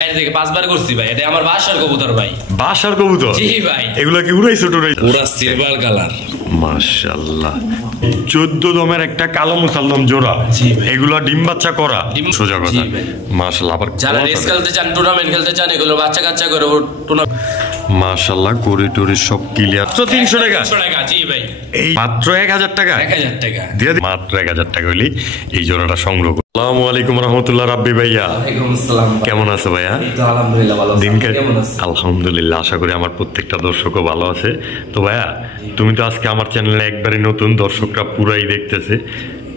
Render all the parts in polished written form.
থেকে 5 বার করছি ভাই। এটা আমার বাসার কবুতর ভাই। বাসার কবুতর? জি ভাই। এগুলা কি উড়াইছো টুরাইছো? পুরা সিলভার কালার। মাশাআল্লাহ। 14 দমের একটা কালো মুসাল্লাম জোড়া। জি ভাই। এগুলা ডিম বাচ্চা করা? সোজা কথা। জি ভাই। মাশাআল্লাহ। আবার যারা রেস খেলতে চান, টুর্নামেন্ট খেলতে চান, এগুলো বাচ্চা কাচ্চা করে মাশাআল্লাহ, গড়ি টড়ি সব ক্লিয়ার। তো 300 টাকা? 300 টাকা। জি ভাই। এই মাত্র 1000 টাকা? 1000 টাকা দিয়ে মাত্র 1000 টাকা হইলি এই জোড়াটা সংগ্রহ করো। আসসালামু আলাইকুম রাহমাতুল্লাহ। রাব্বি ভাইয়া ওয়ালাইকুম আসসালাম। কেমন আছো ভাইয়া? এই তো আলহামদুলিল্লাহ ভালো আছি। দিনকে কেমন আছো? আলহামদুলিল্লাহ। আশা করি আমার প্রত্যেকটা দর্শকও ভালো আছে। তো ভাইয়া, তুমি তো আজকে আমার চ্যানেলে একবারই নতুন, দর্শকরা পুরাই দেখতেছে।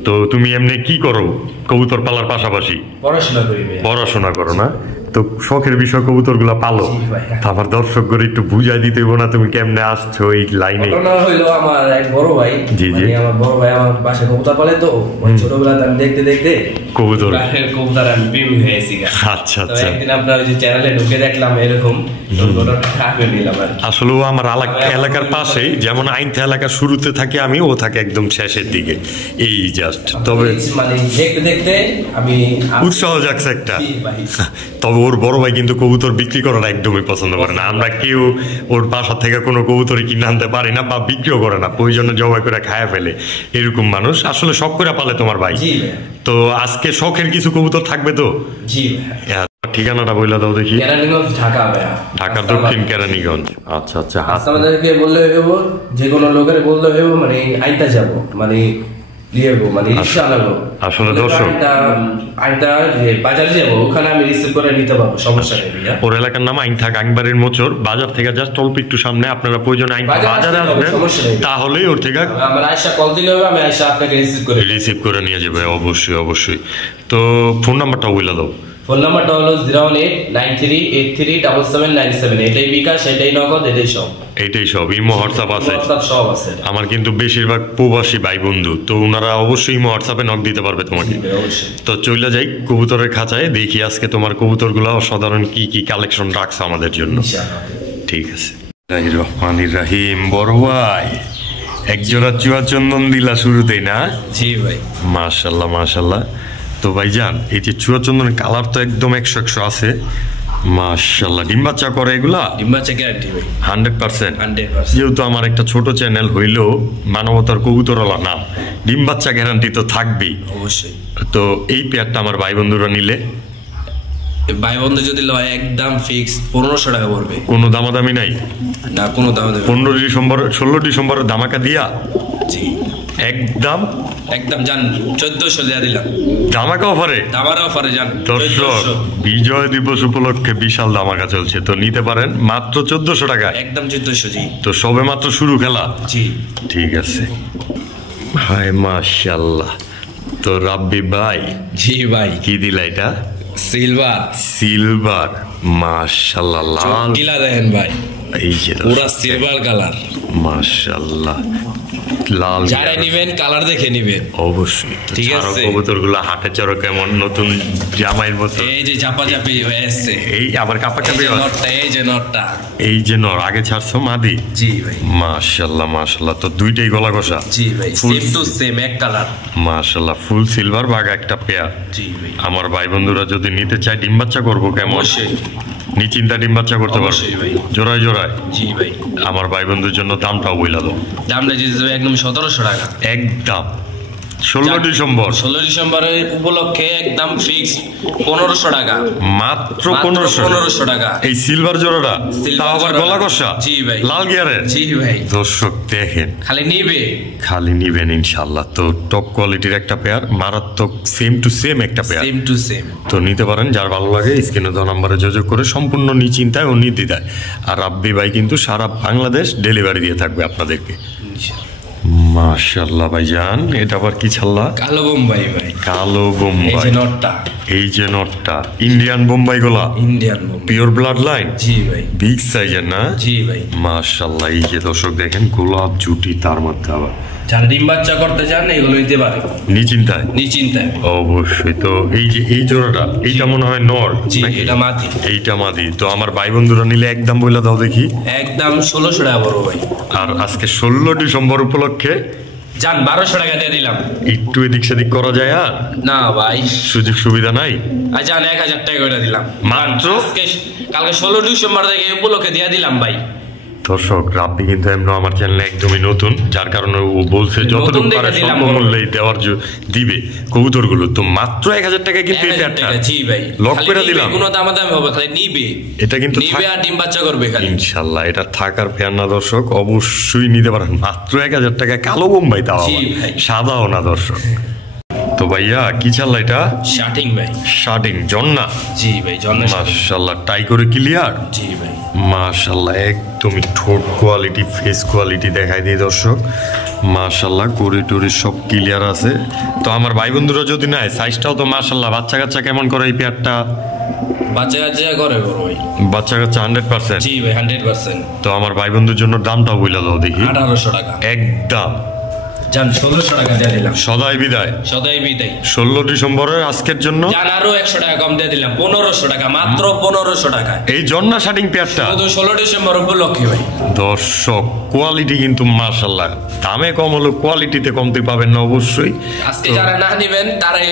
তো তুমি এমনি কি করো কবুতর পালার পাশাপাশি? পড়াশোনা করি ভাই। পড়াশোনা করো না? তো শখের বিষয় কবুতর গুলা পালো। আমার দর্শক করে একটু বুঝাই দিতে হইব না তুমি কেমনে আসছো এই লাইনে? ঘটনা হইলো, আমার এক বড় ভাই, জি জি, আমার বড় ভাই আমার বাসায় কবুতর পালে। তো ওই ছোটবেলাতে আমি দেখতে দেখতে কবুতর আমি প্রেমী হয়েছি। আচ্ছা তো আচ্ছা। একদিন আপনার ওই যে চ্যানেলে ঢুকে দেখলাম এরকম, আসলে ও আমার এলাকার পাশেই, যেমন আইনথা এলাকার শুরুতে থাকে আমি, ও থাকে একদম শেষের দিকে, এই জাস্ট। তবে মানে দেখতে দেখতে আমি উৎসাহ জাগছে একটা। তবে ওর বড় ভাই কিন্তু কবুতর বিক্রি করাটা একদমই পছন্দ করে না। আমরা কেউ ওর বাসা থেকে কোনো কবুতরই কিনে আনতে পারি না, বা বিক্রিও করে না, প্রয়োজনে জবাই করে খায় ফেলে, এরকম মানুষ। আসলে শখ করে পালে তোমার ভাই। তো আজকে শখের কিছু কবুতর থাকবে তো? জি। ঠিকানাটা বইলা দাও দেখি। ঢাকা, ঢাকা দক্ষিণ কেরানীগঞ্জ। আচ্ছা আচ্ছা। আমাদেরকে বললে হইব, যে কোনো লোকের বললে হইব, মানে আইতা যাবো, মানে আসলে দর্শক বাজারে যাবো, ওখানে আমি রিসিভ করে নিতে পারবো, সমস্যা নেই। ওর এলাকার নাম আইনথা গাংবাড়ির মোচর। বাজার থেকে জাস্ট অল্প একটু সামনে। আপনারা প্রয়োজনে বাজারে আসবেন, তাহলেই ওর থেকে আমার আয়সা কল দিলে হবে, আমি আয়সা আপনাকে রিসিভ করে নিয়ে যাবে। অবশ্যই অবশ্যই। তো ফোন নাম্বারটা বলে দাও। ফোন নাম্বারটা হলো 01893837797। এটাই বিকাশ, এটাই নগদ, এটাই সব। এইটাই সব। ইমো হোয়াটসঅ্যাপ আছে? সব আছে। আমার কিন্তু বেশিরভাগ প্রবাসী ভাই বন্ধু, তো ওনারা অবশ্যই ইমো হোয়াটসঅ্যাপে নক দিতে পারবে তোমাকে। তো চলে যাই কবুতরের খাঁচায়, দেখি আজকে তোমার কবুতরগুলো অসাধারণ কি কি কালেকশন রাখছো আমাদের জন্য। ঠিক আছে। রহমানির রাহিম। বড় ভাই, এক জোড়া চুয়া চন্দন দিলা শুরুতেই না? জি ভাই। মাশাল্লাহ মাশাল্লাহ। তো ভাইজান, এই যে চুয়া চন্দনের কালার তো একদম 100 আছে। মাশাল্লাহ। ডিম বাচ্চা করে এগুলা? ডিম বাচ্চা গ্যারান্টি ভাই 100%। 100%। যেহেতু আমার একটা ছোট চ্যানেল হইলেও মানবতার কবুতরওয়ালা নাম, ডিম বাচ্চা গ্যারান্টি তো থাকবেই অবশ্যই। তো এই পেয়ারটা আমার ভাই বন্ধুরা নিলে, ভাই বন্ধু যদি লয়, একদম ফিক্স 1500 টাকা পড়বে। কোনো দামাদামি নাই? না, কোনো দামাদামি। 15 ডিসেম্বর 16 ডিসেম্বরের ধামাকা দিয়া? জি একদম একদম জান 1400 দেয়া দিলাম। ধামাকা অফারে? ধামাকা অফারে জান। দর্শক, বিজয় দিবস উপলক্ষে বিশাল ধামাকা চলছে, তো নিতে পারেন মাত্র 1400 টাকা। একদম 1400। জি। তো সবে মাত্র শুরু খেলা। জি ঠিক আছে। হায় মাশাআল্লাহ। তো রাব্বি ভাই। জি ভাই। কি দিলা এটা? সিলভার। সিলভার। মাশাআল্লাহ। লাল কিলা দেখেন ভাই, এই যে পুরা সিলভার কালার। মাশাআল্লাহ। লাল যারা নিবেন কালার দেখে নিবেন অবশ্যই। ঠিক আছে। কবুতরগুলো হাটে চড়ো কেমন, নতুন জামাইয়ের মতো? এই যে চাপা চাপি হয়ে আসছে। এই আবার কাপা কাপি। এই যে নটটা, এই যে নর আগে ছাড়ছো মাদি? জি ভাই। মাশাআল্লাহ মাশাআল্লাহ। তো দুইটাই গলা কষা? জি ভাই, সেম টু সেম এক কালার। মাশাআল্লাহ। ফুল সিলভার বাঘা একটা পেয়ার। জি ভাই। আমার ভাই বন্ধুরা যদি নিতে চায়, ডিম বাচ্চা করবো কেমন? অবশ্যই নিশ্চিন্তা ডিম বাচ্চা করতে পারবো জোড়ায় জোড়ায়? জি ভাই। আমার ভাই বন্ধুর জন্য দামটাও বইলা দাও। দামটা দিয়ে দেবে একদম 1700 টাকা। একদম 16 ডিসেম্বর। 16 ডিসেম্বরের উপলক্ষে একদম ফিক্স 1500 টাকা। মাত্র 1500 টাকা। এই সিলভার জোড়াটা, তাও আবার গলা কষা? জি ভাই। লাল গিয়ারের? জি ভাই। দর্শক দেখেন, খালি নিবেন ইনশাআল্লাহ। তো টপ কোয়ালিটির একটা পেয়ার, মারাত্মক সেম টু সেম একটা পেয়ার। Same to same. তো নিতে পারেন, যার ভালো লাগে স্ক্রিনে দেওয়া নাম্বারে যোগাযোগ করে সম্পূর্ণ নিশ্চিন্তায় ও নির্দ্বিধায়। আর রাব্বি ভাই কিন্তু সারা বাংলাদেশ ডেলিভারি দিয়ে থাকবে আপনাদেরকে। মাশাআল্লাহ ভাইজান। এটা আবার কি ছাল্লা? কালো বোম্বাই ভাই। কালো বোম্বাই। এই যে নটটা, এই যে নটটা ইন্ডিয়ান বোম্বাই গোলা? Indian Bombay, pure blood line? জি ভাই। বিগ সাইজের না? জি ভাই। মাশাআল্লাহ। এই যে দর্শক দেখেন, গোলাপ জুটি, তার মধ্যে আবার যারা ডিম বাচ্চা করতে চান এগুলো নিতে পারে নিশ্চিন্তায়। নিশ্চিন্তায় অবশ্যই। তো এই যে এই জোড়াটা, এইটা মনে হয় নর? জি, এটা মাদি। এইটা মাদি। তো আমার ভাই বন্ধুরা নিলে একদম বইলা দাও দেখি। একদম 1600 টাকা বড় ভাই। আর আজকে 16 ডিসেম্বর উপলক্ষে জান 1200 টাকা দিয়ে দিলাম। একটু এদিক সেদিক করা যায় আর? না ভাই, সুযোগ সুবিধা নাই। জান 1000 টাকা করে দিলাম মাত্র। কালকে 16 ডিসেম্বর থেকে উপলক্ষে দিয়ে দিলাম ভাই। দর্শক, রাব্বি কিন্তু এমনি আমার চ্যানেলে একদমই নতুন, যার কারণে ও বলছে যতটুকু পারে স্বল্প মূল্যে দেওয়ার দিবে কবুতরগুলো। তো মাত্র 1000 টাকা কিন্তু এই পেয়ারটা। জি ভাই, লক করে দিলাম। কোনো দামাদামি হবে খালি নিবে। এটা কিন্তু নিবে আর ডিম বাচ্চা করবে খালি ইনশাআল্লাহ। এটা থাকার পেয়ার না দর্শক, অবশ্যই নিতে পারেন মাত্র 1000 টাকা। কালো বোম্বাই তাও সাদাও না দর্শক। তো ভাইয়া কি চাল এটা? শার্টিং ভাই। শার্টিং জন্না? জি ভাই জন্না। মাশাআল্লাহ, টাই করে ক্লিয়ার? জি ভাই মাশাআল্লাহ, একদমই ঠোঁট কোয়ালিটি, ফেস কোয়ালিটি দেখাই দিই দর্শক। মাশাআল্লাহ, গড়ি টুরি সব ক্লিয়ার আছে। তো আমার ভাই বন্ধুরা যদি নেয়, সাইজটাও তো মাশাআল্লাহ। বাচ্চা কাচ্চা কেমন করে এই পেয়ারটা? বাচ্চা কাচ্চা করে বড় ভাই। বাচ্চা কাচ্চা 100%? জি ভাই 100%। তো আমার ভাই বন্ধুর জন্য দামটাও বলে দাও দেখি। 1800 টাকা একদম। জান 1600 টাকা দিয়ে দিলাম। সদাই বিদায়। সদাই বিদায়। 16 ডিসেম্বরের আজকের জন্য জান আরো 100 টাকা কম দিয়ে দিলাম, 1500 টাকা, মাত্র 1500 টাকা। এই জন্না শার্টিং পেয়ারটা শুধু 16 ডিসেম্বর উপলক্ষে ভাই। দর্শক, কোয়ালিটি কিন্তু মাশাআল্লাহ। দামে কম হলো, কোয়ালিটিতে কমতে পাবেন না অবশ্যই। আজকে যারা না নেবেন তারাই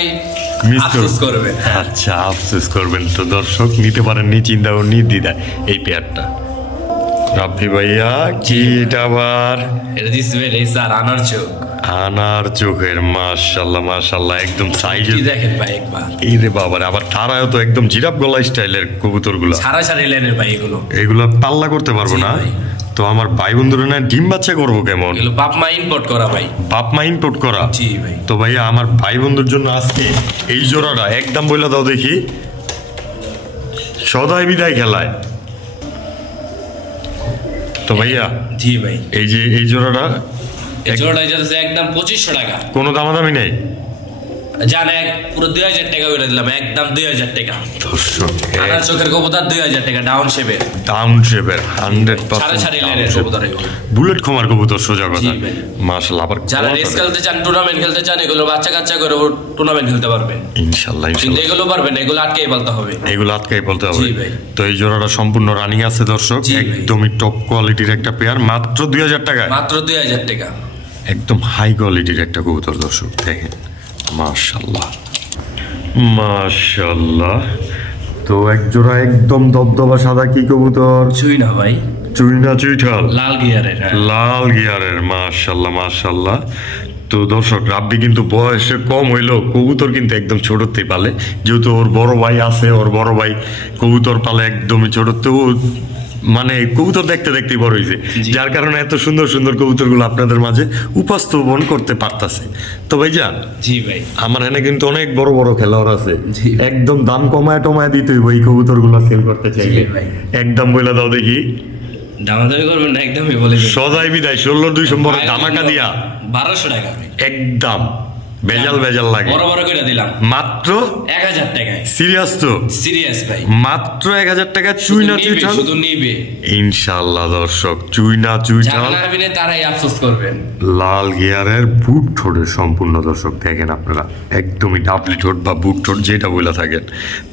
আফসোস করবেন। আচ্ছা, আফসোস করবেন। তো দর্শক, নিতে পারেন নিশ্চিন্তা ও নির্দ্বিধায় এই পেয়ারটা। রাব্বি ভাইয়া কি এটা আবার? এটা দিস ভাই স্যার আনার চোখ। আনার চোখের মাশাআল্লাহ মাশাআল্লাহ, একদম সাইজে দেখেন ভাই একবার। এই রে বাবারে, আবার তারাও তো একদম জিরাফ গলা স্টাইলের কবুতরগুলো। সারা সারি লাইনের ভাই এগুলো পাল্লা করতে পারবো না। তো আমার ভাই বন্ধুরা না ডিম বাচ্চা করবো কেমন? এগুলো বাপ মা ইম্পোর্ট করা ভাই। বাপ মা ইম্পোর্ট করা? জি ভাই। তো ভাইয়া আমার ভাই বন্ধুর জন্য আজকে এই জোড়াটা একদম বইলা দাও দেখি। সদাই বিদায় খেলায়। তো ভাইয়া জি ভাই, এই যে এই জোড়াটা একদম 2500 টাকা। কোনো দামাদামি নেই? জানে পুরো 2000 টাকা করে দিলাম, একদম 2000 টাকা। দর্শক, আনার চোখের কবুতর 2000 টাকা, ডাউন শেপের। ডাউন শেপের 100% বুলেট খমার কবুতর, সোজা কথা। মাশাআল্লাহ। আবার যারা রেস খেলতে চান, টুর্নামেন্ট খেলতে চান, এগুলো বাচ্চা কাচ্চা করে টুর্নামেন্ট খেলতে পারবেন ইনশাআল্লাহ। কিন্তু এগুলো পারবেন না, এগুলো আটকেই বলতে হবে। এগুলো আটকেই বলতে হবে। তো এই জোড়াটা সম্পূর্ণ রানিং আছে দর্শক, একদমই টপ কোয়ালিটির একটা পেয়ার, মাত্র 2000 টাকা। মাত্র 2000 টাকা, একদম হাই কোয়ালিটির একটা কবুতর দর্শক। দেখেন মাশাআল্লাহ মাশাআল্লাহ। তো এক জোড়া একদম দবদবা সাদা কি কবুতর? চুইনা ভাই। চুইনা চুইঠাল, লাল গিয়ারের। লাল গিয়ারের, মাশাআল্লাহ মাশাআল্লাহ। তো দর্শক, রাব্বি কিন্তু বয়সে কম হইলেও কবুতর কিন্তু একদম ছোটতেই পালে, যেহেতু ওর বড় ভাই আছে, ওর বড় ভাই কবুতর পালে একদমই ছোটতে। ও মানে কবুতর দেখতে দেখতেই বড় হয়েছে, যার কারণে এত সুন্দর সুন্দর কবুতরগুলো আপনাদের মাঝে উপস্থাপন করতে পারতাছে। তো ভাইজান, জি ভাই, আমার এখানে কিন্তু অনেক বড় বড় খেলোয়াড় আছে, একদম দাম কমায় টমায় দিতে হইব এই কবুতরগুলো সেল করতে চাইলে। একদম বলে দাও দেখি। দামাদামি করবেন না, একদমই বলে দিন। সদাই বিদায় 16 ডিসেম্বর ধামাকা দিয়া 1200 টাকা একদম। বেজাল বেজাল লাগে, বড় বড় করে দিলাম মাত্র 1000 টাকায়। সিরিয়াস তো? সিরিয়াস ভাই, মাত্র 1000 টাকা। চুইনা চুইঠাল শুধু নিবে ইনশাআল্লাহ দর্শক। চুইনা চুইঠাল, যারা নেবেন তারাই আফসোস করবেন। লাল গিয়ারের বুট ঠোঁটের সম্পূর্ণ দর্শক, দেখেন আপনারা একদমই ডাবলি ঠোঁট বা বুট ঠোঁট যেটা বলে থাকেন।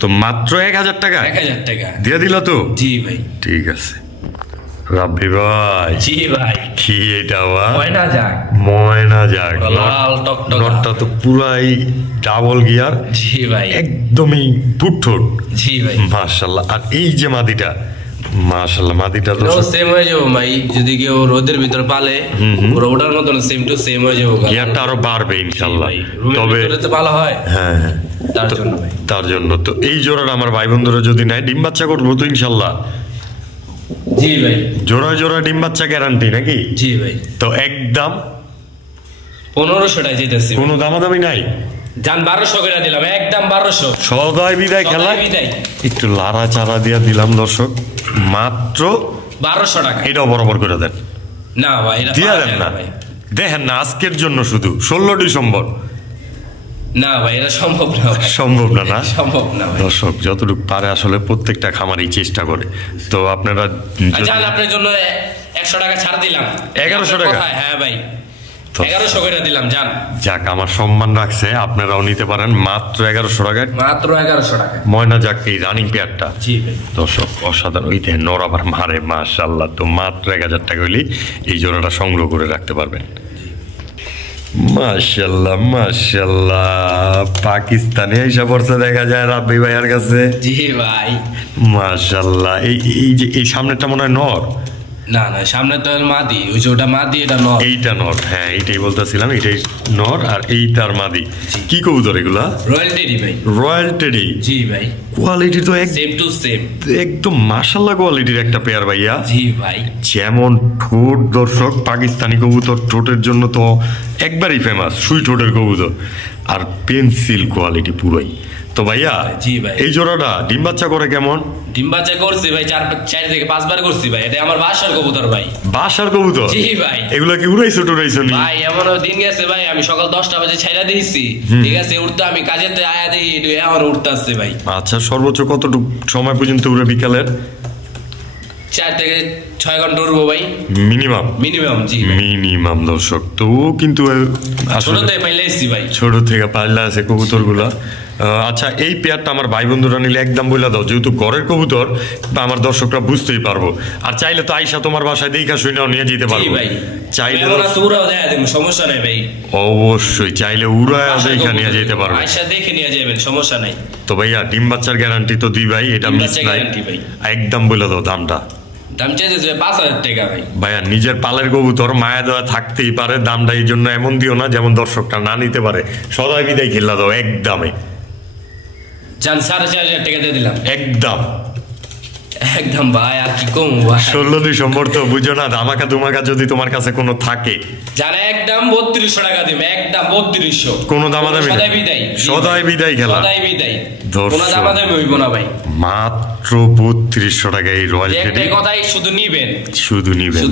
তো মাত্র 1000 টাকা। 1000 টাকা দিয়ে দিলা তো? জি ভাই। ঠিক আছে রাব্বি ভাই। জি ভাই। কি এটা? ময়না যাক, ময়না যাক, লাল টকটকা। নটটা তো পুরাই ডাবল গিয়ার। জি ভাই, একদমই বুটঠোট। জি ভাই, মাশাআল্লাহ। আর এই যে মাদিটা, মাশাআল্লাহ, মাদিটা তো সেম হয়ে যাবো ভাই। যদি কেউ রোদের ভিতর পালে, পুরো ওটার মতন সেম টু সেম হয়ে যাবো। গিয়ারটা আরো বাড়বে ইনশাআল্লাহ। তবে তো ভালো হয়। হ্যাঁ হ্যাঁ, তার জন্য ভাই, তার জন্য। তো এই জোড়াটা আমার ভাই বন্ধুরা যদি নেয়, ডিম বাচ্চা করবো তো ইনশাআল্লাহ? জি ভাই, জোড়া জোড়া ডিম বাচ্চা গ্যারান্টি নাকি? জি ভাই। তো একদম 1500 টাকা যেতেছে, কোনো দামাদামি নাই। জান 1200 করে দিলাম, একদম 1200। সদাই বিদায় খেলা, একটু লাড়া চারা দিয়া দিলাম দর্শক, মাত্র 1200 টাকা। এটাও বরাবর করে দেন। না ভাই, এটা দিয়া দেন না, দেখেন না, আজকের জন্য শুধু 16 ডিসেম্বর। না ভাই, এটা সম্ভব না। সম্ভব না, না সম্ভব না। দর্শক, যতটুকু পারে আসলে প্রত্যেকটা খামারই চেষ্টা করে। তো আপনারা জান, আপনার জন্য 100 টাকা ছাড় দিলাম। 1100 টাকা? হ্যাঁ ভাই, 1100 করে দিলাম। জান, যাক, আমার সম্মান রাখছে, আপনারাও নিতে পারেন মাত্র 1100 টাকায়। মাত্র 1100 টাকা। ময়না যাক এই রানিং পেয়ারটা। জি ভাই। দর্শক, অসাধারণ। ওই দেখেন নর আবার মারে, মাশাআল্লাহ। তো মাত্র 1000 টাকা হইলেই এই জোড়াটা সংগ্রহ করে রাখতে পারবেন। মাশাআল্লাহ মাশাআল্লাহ, পাকিস্তানি আইসা পড়ছে দেখা যায় রাব্বি ভাইয়ার কাছে। জি ভাই মাশাআল্লাহ। এই যে এই সামনেটা মনে হয় নর? না না, সামনে তো মাদি, ওই যে ওটা মাদি, এটা নর। এইটা নর, হ্যাঁ এইটাই বলতেছিলাম, এইটাই নর আর এইটার মাদি। কি কবুতর এগুলা? রয়্যাল টেডি ভাই। Royal teddy? জি ভাই। কোয়ালিটি তো সেম টু সেম, একদম মাশাআল্লাহ কোয়ালিটির একটা পেয়ার ভাইয়া। জি ভাই। যেমন ঠোঁট দর্শক, পাকিস্তানি কবুতর ঠোঁটের জন্য তো একবারই ফেমাস, সুই ঠোঁটের কবুতর, আর পেন্সিল কোয়ালিটি পুরোই। তো ভাইয়া জি ভাই, এই জোড়াটা ডিম বাচ্চা করে কেমন? ডিম বাচ্চা করছি ভাই 4 থেকে 5 বার করছি ভাই। এটা আমার বাসার কবুতর ভাই। বাসার কবুতর? জি ভাই। এগুলা কি উড়াইছো টুরাইছো নি ভাই? এমন দিন গেছে ভাই, আমি সকাল 10টা বাজে ছাইড়া দিয়েছি, ঠিক আছে, উঠতে আমি কাজেতে আয়া দিই, এখন উঠতে আসছে ভাই। আচ্ছা, সর্বোচ্চ কতটুকু সময় পর্যন্ত উড়ে বিকালের? 4 থেকে 6 ঘন্টা উড়বো ভাই মিনিমাম। মিনিমাম, জি মিনিমাম দর্শক। তো কিন্তু ছোট থেকে পাইলে এসছি ভাই, ছোট থেকে পাইলা আছে কবুতর গুলা। আচ্ছা, এই পেয়ারটা আমার ভাই বন্ধুরা নিলে একদম বলে দাও, যেহেতু ঘরের কবুতর বা আমার দর্শকরা বুঝতেই পারবো। আর চাইলে তো আইসা তোমার বাসায় দেখা শুনাও নিয়ে যেতে পারবো ভাই। চাইলে উড়াও দেখা দেব, সমস্যা নাই ভাই। অবশ্যই চাইলে উড়ায় দেখা নিয়ে যেতে পারবো, আইসা দেখে নিয়ে যাবেন, সমস্যা নাই। তো ভাইয়া ডিম বাচ্চার গ্যারান্টি তো দিই ভাই, এটা মিস নাই। একদম বলে দাও দামটা। দাম চাইছে 5,000 টাকা ভাই। ভাইয়া নিজের পালের কবুতর, মায়া দেওয়া থাকতেই পারে, দামটা এই জন্য এমন দিও না যেমন দর্শকটা না নিতে পারে। সদাই বিদায় খেলা দাও একদমে। জান 4,500 টাকা দিয়ে দিলাম একদম একদম ভাই, আর কি কম ভাই। 16 ডিসেম্বর তো বুঝো না, ধামাকা ধুমাকা যদি তোমার কাছে কোনো থাকে, যারা একদম 3200 টাকা দিবে, একদম 3200, কোনো দামাদামি সদাই বিদায়, সদাই বিদায় খেলা, সদাই বিদায়, কোনো দামাদামি হইব না ভাই। মাত্র 3200 টাকা এই রয়্যাল টেডি। একটাই কথাই, শুধু নিবেন, শুধু নিবেন।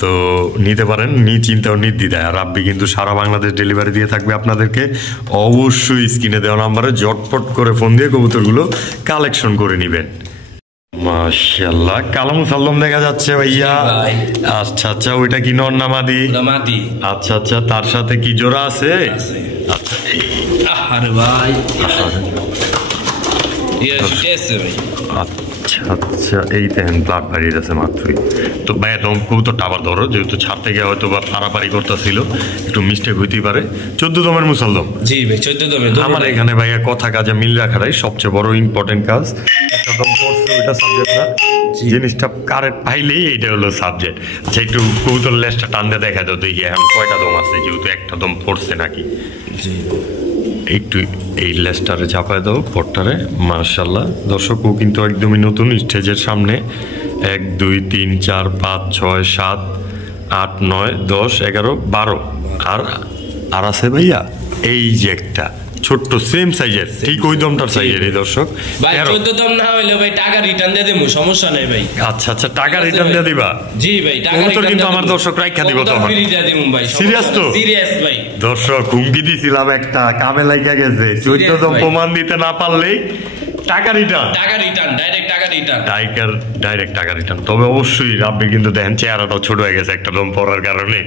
তো নিতে পারেন চিন্তাও নির্দ্বিধায়। আর রাব্বি কিন্তু সারা বাংলাদেশ ডেলিভারি দিয়ে থাকবে আপনাদেরকে। অবশ্যই স্ক্রিনে দেওয়া নাম্বারে জটপট করে ফোন দিয়ে কবুতরগুলো কালেকশন করে নিবেন। মাশাআল্লাহ, কালাম সাল্লাম দেখা যাচ্ছে ভাইয়া। আচ্ছা আচ্ছা, ওইটা কি নর না মাদি? মাদি। আচ্ছা আচ্ছা, তার সাথে কি জোড়া আছে? আচ্ছা আরে ভাই, আচ্ছা আচ্ছা, এই দেখেন ব্লাড বাড়িয়ে যাচ্ছে মাত্রই। তো ভাইয়া তুমি কবুতরটা আবার ধরো, যেহেতু ছাদ থেকে হয়তো বা পারাপারি করতেছিল, একটু মিস্টেক হইতেই পারে। 14 দমের মুসাল্লম? জি ভাই, 14 দমের। আমার এখানে ভাইয়া কথা কাজে মিল রাখাটাই সবচেয়ে বড় ইম্পর্টেন্ট কাজ। একটা দম পড়ছে, ওইটা সাবজেক্ট না, জিনিসটা কারেক্ট পাইলেই এইটা হলো সাবজেক্ট। আচ্ছা, একটু কবুতর লেজটা টান দিয়ে দেখা দাও দেখি এখন কয়টা দম আছে, যেহেতু একটা দম পড়ছে নাকি। জি, একটু এই লেজটারে চাপায় দাও পটটারে। মাশাআল্লাহ দর্শক, ও কিন্তু একদমই নতুন স্টেজের সামনে। 1 2 3 4 5 6 7 8 9 10 11 12 আর আছে ভাইয়া এই যে একটা ছোট্ট সেম সাইজের, ঠিক ওই দমটার সাইজের এই দর্শক। ভাই 14 দম না হইলে ভাই টাকা রিটার্ন দিয়ে দেবো, সমস্যা নাই ভাই। আচ্ছা আচ্ছা, টাকা রিটার্ন দিয়ে দিবা? জি ভাই, টাকা রিটার্ন কিন্তু আমার দর্শক রাইখা দিব তখন। ফ্রি দিয়ে দেব ভাই। সিরিয়াস তো? সিরিয়াস ভাই। দর্শক হুমকি দিছিলাম একটা, কামে লাগা গেছে। 14 দম প্রমাণ দিতে না পারলেই টাকা রিটার্ন। টাকা রিটার্ন, ডাইরেক্ট টাকা রিটার্ন। ডাইরেক্ট টাকা রিটার্ন। তবে অবশ্যই রাব্বি কিন্তু দেখেন চেহারাটাও ছোট হয়ে গেছে একটা দম পড়ার কারণে।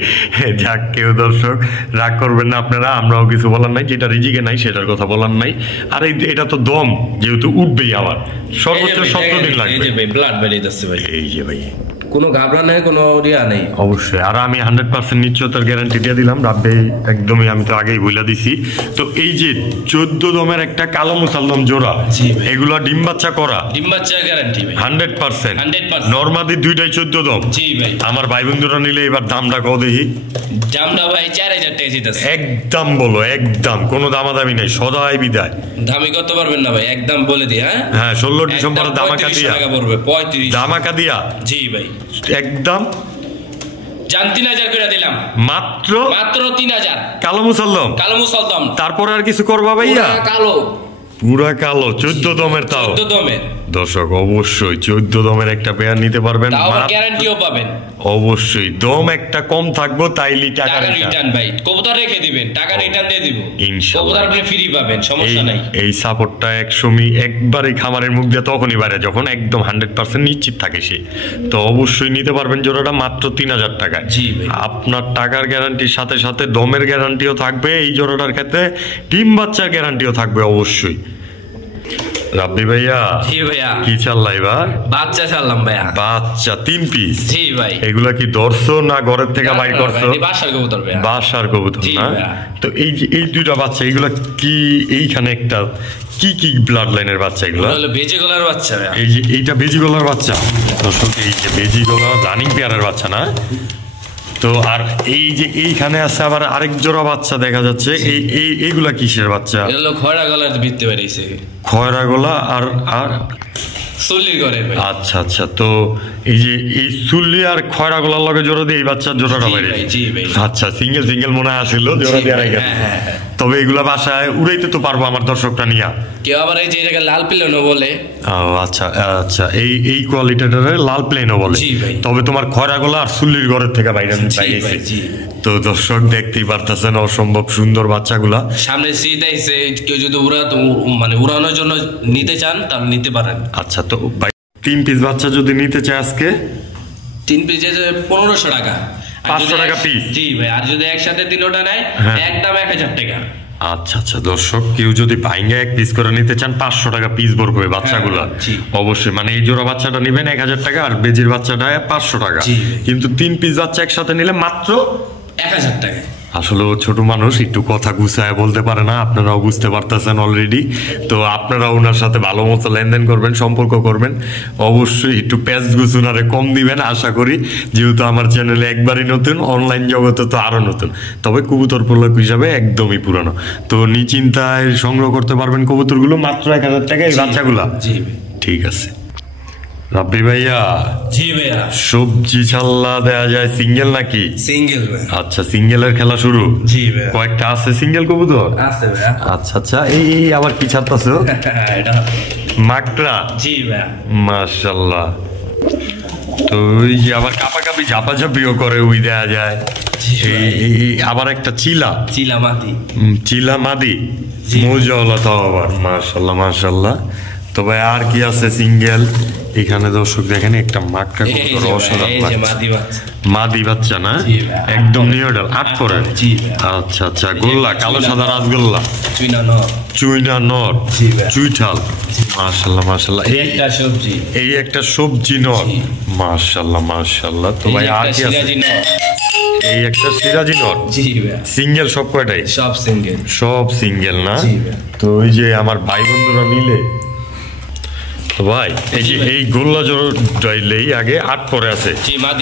যাক, কেউ দর্শক রাগ করবেন না আপনারা, আমরাও কিছু বলার নাই, যেটা রিজিকে নাই সেটার কথা বলার নাই। আর এটা তো দম যেহেতু উঠবেই, আবার সর্বোচ্চ 17 দিন লাগবে। এই যে ভাই ব্লাড বেরিয়ে যাচ্ছে ভাই। এই যে ভাই, কোনো ঘাবড়া নাই, কোনো রিয়া নেই অবশ্যই। আর আমি 100% নিশ্চয়তার গ্যারান্টি দিয়ে দিলাম রাব্বি, একদমই আমি তো আগেই বলে দিছি। তো এই যে 14 দমের একটা কালো মুসাল্লম জোড়া, এগুলো ডিম বাচ্চা করা? ডিম বাচ্চা গ্যারান্টি ভাই 100%। 100%। নরমাদি দুইটাই 14 দম? জি ভাই। আমার ভাই বন্ধুরা নিলে এবার দামটা কত দেখি? দামটা ভাই 4,000 টাকা জিতাছে। একদম বলো, একদম কোনো দামাদামি নাই, সদাই বিদায়। দামি করতে পারবেন না ভাই, একদম বলে দিই। হ্যাঁ 16 ডিসেম্বরে ধামাকা দিয়া পড়বে 35 ধামাকা দিয়া। জি ভাই, একদম জান 3,000 করে দিলাম মাত্র 3,000। কালো মুসাল্লম? কালো মুসাল্লম। তারপরে আর কিছু করবা ভাইয়া? কালো, পুরা কালো 14 দমের। তাও 14 দমের দর্শক অবশ্যই 14 দমের একটা পেয়ার নিতে পারবেন, গ্যারান্টিও পাবেন। অবশ্যই দম একটা কম থাকবো তাইলে টাকা রিটার্ন ভাই। কবুতর রেখে দিবেন, টাকা রিটার্ন দিয়ে দিব ইনশাআল্লাহ। কবুতর আপনি ফ্রি পাবেন, সমস্যা নাই। এই সাপোর্টটা 100মি একবারই খামারের মুখ দিয়ে তখনই বাড়ে যখন একদম 100% নিশ্চিত থাকে সে। তো অবশ্যই নিতে পারবেন জোড়াটা মাত্র 3,000 টাকায়। জি ভাই, আপনার টাকার গ্যারান্টির সাথে সাথে দমের গ্যারান্টিও থাকবে এই জোড়াটার ক্ষেত্রে, ডিম বাচ্চার গ্যারান্টিও থাকবে অবশ্যই। রাব্বি ভাইয়া জি ভাইয়া কি চাল্লাই ভাই? বাচ্চা চাললাম ভাইয়া। বাচ্চা 3 পিস? জি ভাই। এগুলা কি ধরছো না ঘরের থেকে বাইর করছো? বাসার কবুতর ভাইয়া। বাসার কবুতর না? তো এই যে এই দুইটা বাচ্চা এগুলা কি এইখানে একটা কি কি ব্লাড লাইনের বাচ্চা এগুলো? হলো বেজি গলার বাচ্চা ভাইয়া। এই যে এইটা বেজি গলার বাচ্চা দর্শক, এই যে বেজি গলা রানিং পেয়ারের বাচ্চা না? তো আর এই যে এইখানে আছে আবার আরেক জোড়া বাচ্চা দেখা যাচ্ছে, এইগুলা কিসের বাচ্চা? এগুলো খয়রা গলার ভিত্তি বেরিয়েছে। খয়রা গলা আর আর সুল্লির ঘরে ভাই। আচ্ছা আচ্ছা, তো এই যে এই সুল্লি আর খয়রা গলার লগে জোড়া দিয়ে এই বাচ্চার জোড়াটা বাইরে? জি ভাই। আচ্ছা, সিঙ্গেল সিঙ্গেল মনে আসছিল জোড়া দিয়ে রেখে। তবে এগুলা বাসায় উড়াইতে তো পারবো আমার দর্শকটা নিয়া। কেউ আবার এই যে এটাকে লাল প্লেনও বলে। আচ্ছা আচ্ছা, এই কোয়ালিটিটারে লাল প্লেনও বলে। তবে তোমার খয়রা গলা আর সুল্লির ঘরের থেকে বাইরে বাইরেছে। তো দর্শক দেখতেই পারতেছেন অসম্ভব সুন্দর বাচ্চাগুলা। সামনে শীত আইছে, কেউ যদি মানে উড়ানোর জন্য নিতে চান তাহলে নিতে পারেন। আচ্ছা, তো 3 পিস বাচ্চা যদি নিতে চায় আজকে 3 পিস 1500 টাকা, 500 টাকা পিস? জি ভাই। আর যদি একসাথে 3টা নেয় একদম 1000 টাকা। আচ্ছা আচ্ছা দর্শক, কেউ যদি ভাইঙ্গা 1 পিস করে নিতে চান 500 টাকা পিস পড়বে বাচ্চাগুলা। অবশ্যই মানে এই জোড়া বাচ্চাটা নিবেন 1000 টাকা আর বেজির বাচ্চাটা 500 টাকা। কিন্তু 3 পিস বাচ্চা একসাথে নিলে মাত্র 1000 টাকা। আসলে ছোট মানুষ একটু কথা গুছায় বলতে পারে না, আপনারাও বুঝতে পারতেছেন অলরেডি। তো আপনারা ওনার সাথে ভালো মতো লেনদেন করবেন, সম্পর্ক করবেন। অবশ্যই একটু প্যাচ গুছুনারে কম দিবেন আশা করি, যেহেতু আমার চ্যানেলে একবারই নতুন, অনলাইন জগতে তো আরো নতুন। তবে কবুতর পালক হিসাবে একদমই পুরানো। তো নিশ্চিন্তায় সংগ্রহ করতে পারবেন কবুতরগুলো মাত্র 1000 টাকায় বাচ্চাগুলা। ঠিক আছে রাব্বি ভাইয়া। জি ভাইয়া। সবজি ছাল্লা দেয়া যায় সিঙ্গেল নাকি? সিঙ্গেল ভাই। আচ্ছা, সিঙ্গেলের খেলা শুরু? জি ভাইয়া। কয়েকটা আছে সিঙ্গেল কবুতর? আছে ভাইয়া। আচ্ছা আচ্ছা, এই আবার কি ছাড়তাছো? এটা মাকড়া? জি ভাইয়া। মাশাআল্লাহ। তো এই যে আবার কাপাকাপি ঝাপাঝাপিও করে ওই দেয়া যায়। এই আবার একটা চিলা মাদি। চিলা মাদি মৌজাওয়ালা তাও আবার। মাশাআল্লাহ মাশাআল্লাহ। তো ভাই আর কি আছে সিঙ্গেল? এখানে দর্শক দেখেন একটা মাকড়া কবুতর, অসাধারণ মাদি বাচ্চা না? একদম নিউডাল 8 পরে? আচ্ছা আচ্ছা, গোল্লা কালো সাদা রাসগোল্লা, চুইনা নর, চুইঠাল। মাশাআল্লাহ মাশাআল্লাহ। এই একটা সবজি নর। মাশাআল্লাহ মাশাআল্লাহ। তো ভাই আর কি আছে? এই একটা সিরাজি নর। সিঙ্গেল সব কয়টাই? সব সিঙ্গেল। সব সিঙ্গেল না? তো ওই যে আমার ভাই বন্ধুরা মিলে, তো ভাই এই যে এই গোল্লা জড়াইলেই আগে 8 পরে আছে।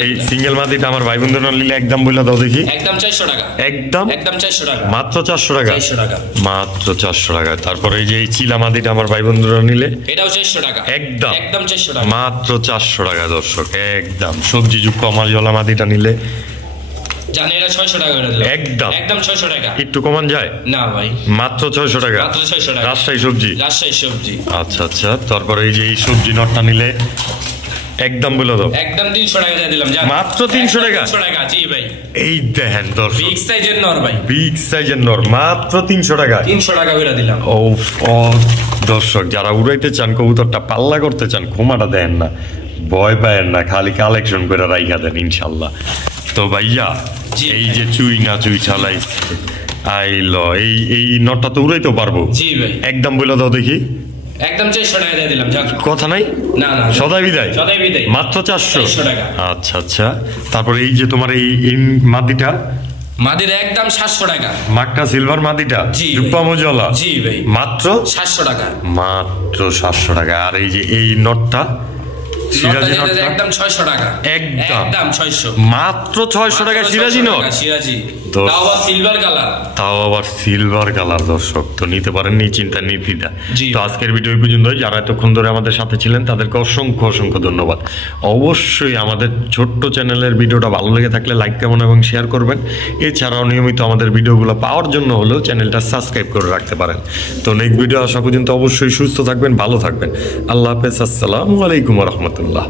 এই সিঙ্গেল মাদিটা আমার ভাই বন্ধুরা নিলে একদম বলে দাও দেখি। একদম 400 টাকা। একদম 400 টাকা। মাত্র 400 টাকা? 400 টাকা মাত্র 400 টাকা। তারপরে এই যে এই চিলা মাদিটা আমার ভাই বন্ধুরা নিলে এটাও 400 টাকা। একদম 400 টাকা। মাত্র 400 টাকা দর্শক। একদম সবজি যুক্ত মালিওয়ালা মাদিটা নিলে জানি এটা 600 টাকা করে দিলাম। একদম 600 টাকা। একটু কমান যায় না ভাই? মাত্র 600 টাকা। মাত্র 600 টাকা। রাজশাহী সবজি? রাজশাহী সবজি। আচ্ছা আচ্ছা। তারপরে এই যে এই সবজি নটটা নিলে একদম বলে দাও। একদম 300 টাকা দিয়ে দিলাম। মাত্র 300 টাকা? 300 টাকা। জি ভাই। এই দেখেন দর্শক, বিগ সাইজের নর ভাই। বিগ সাইজের নর মাত্র 300 টাকা। 300 টাকা করে দিলাম। ও দর্শক, যারা উড়াইতে চান কবুতরটা, পাল্লা করতে চান, ক্ষমাটা দেন না, ভয় পায়েন না, খালি কালেকশন করে রাইখা দেন ইনশাল্লাহ। তো ভাইয়া এই যে চুই চালাই আইলো, এই নটটা তো উড়াইতে পারবো? জি ভাই। একদম বলে দাও দেখি। একদম 400 টাকা দিয়ে দিলাম। কথা নাই? না না, সদাই বিদায়? সদাই বিদায়। মাত্র 400 টাকা। আচ্ছা আচ্ছা। তারপরে এই যে তোমার এই মাদিটা? মাদির একদম 700 টাকা। মাকড়া সিলভার মাদিটা রূপা মজলা? জি ভাই। মাত্র 700 টাকা। মাত্র 700 টাকা। আর এই যে এই নটটা সিরাজি নটটা? একদম 600 টাকা। একদম 600। মাত্র 600 টাকা সিরাজি নট? সিরাজি, তাও আবার সিলভার কালার। তাও আবার সিলভার কালার দর্শক। তো নিতে পারেন চিন্তা নির্দ্বিধা। তো আজকের ভিডিও পর্যন্ত। যারা এতক্ষণ ধরে আমাদের সাথে ছিলেন তাদেরকে অসংখ্য অসংখ্য ধন্যবাদ। অবশ্যই আমাদের ছোট্ট চ্যানেলের ভিডিওটা ভালো লেগে থাকলে লাইক, কমেন্ট এবং শেয়ার করবেন। এছাড়াও নিয়মিত আমাদের ভিডিওগুলো পাওয়ার জন্য হলেও চ্যানেলটা সাবস্ক্রাইব করে রাখতে পারেন। তো নেক্সট ভিডিও আসা পর্যন্ত অবশ্যই সুস্থ থাকবেন, ভালো থাকবেন। আল্লাহ হাফেজ। আসসালামু আলাইকুম ওয়া রাহমাতুল্লাহ।